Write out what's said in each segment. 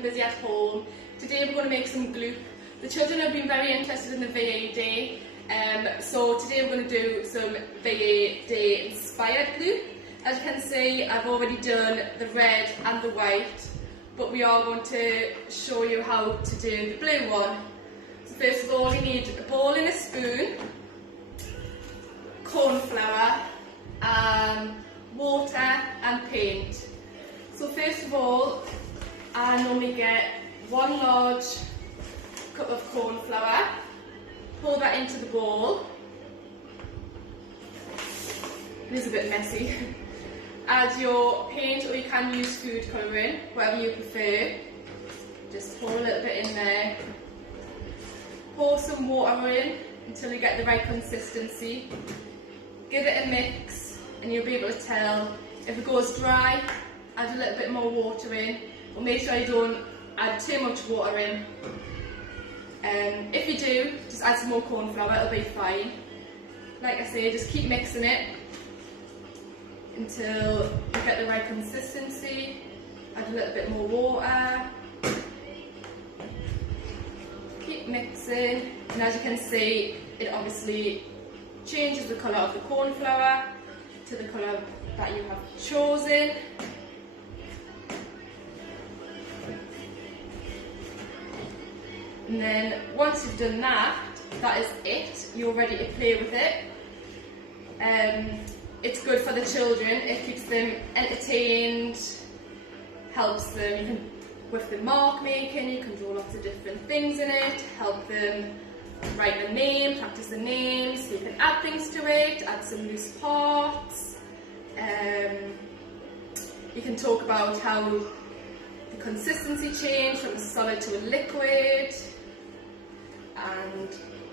keeping busy at home. Today we're going to make some gloop. The children have been very interested in the VA Day, so today we're going to do some VA Day inspired gloop. As you can see, I've already done the red and the white, but we are going to show you how to do the blue one. So first of all, you need a bowl and a spoon, corn flour, water and paint. So first of all, I normally get 1 large cup of corn flour, pour that into the bowl. It is a bit messy. Add your paint, or you can use food colouring, whatever you prefer. Just pour a little bit in there. Pour some water in until you get the right consistency. Give it a mix and you'll be able to tell. If it goes dry, add a little bit more water in, but make sure you don't add too much water in. If you do, just add some more corn flour, it'll be fine. Like I say, just keep mixing it until you get the right consistency. Add a little bit more water. Keep mixing, and as you can see, it obviously changes the colour of the corn flour to the colour that you have chosen. And then once you've done that, that is it. You're ready to play with it. It's good for the children. It keeps them entertained, helps them with the mark making. You can draw lots of different things in it, help them write the name, practice the names. You can add things to it, add some loose parts. You can talk about how the consistency changed from a solid to a liquid. And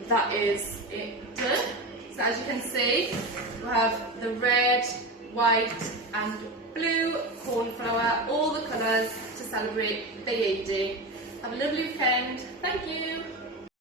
that is it done. So as you can see, we have the red, white and blue corn flour, all the colours to celebrate VA Day. Have a lovely weekend. Thank you.